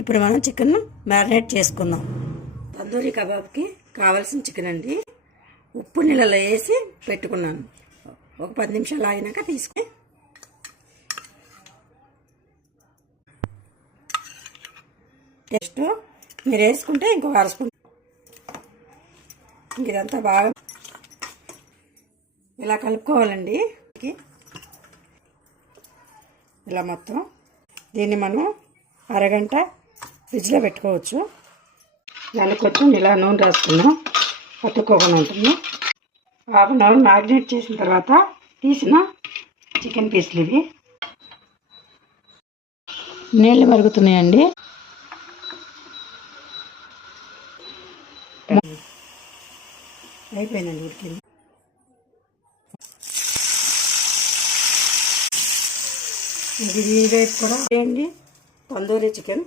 ఇప్పుడు మనం chicken marinate చేసుకుందాం. తందూరి కబాబ్కి కావాల్సిన చికెన్ అండి. ఉప్పు నీళ్ళలో వేసి పెట్టుకున్నాను. ఒక 10 నిమిషాలు ఆగినాక తీసుకుని టేస్ట్ మీరు వేసుకుంటే ఇంకొక అర స్పూన్. ఇదంతా బాగా ఇలా కలుపుకోవాలండి. ఇలా మొత్తం దీన్ని మనం అరగంట ఫ్రిడ్జ్లో పెట్టుకోవచ్చు. దాన్ని కొంచెం ఇలా నూనె రాసుకున్నాం, అతుక్కోకుండా ఉంటుంది. హాఫ్ అన్ అవర్ మ్యారినేట్ చేసిన తర్వాత తీసిన చికెన్ పీసులు ఇవి. నీళ్ళు మరుగుతున్నాయండి. అయిపోయిందండి, ఉడికింది. ఇది ఈ వైపు కూడా చేయండి. తందూరి చికెన్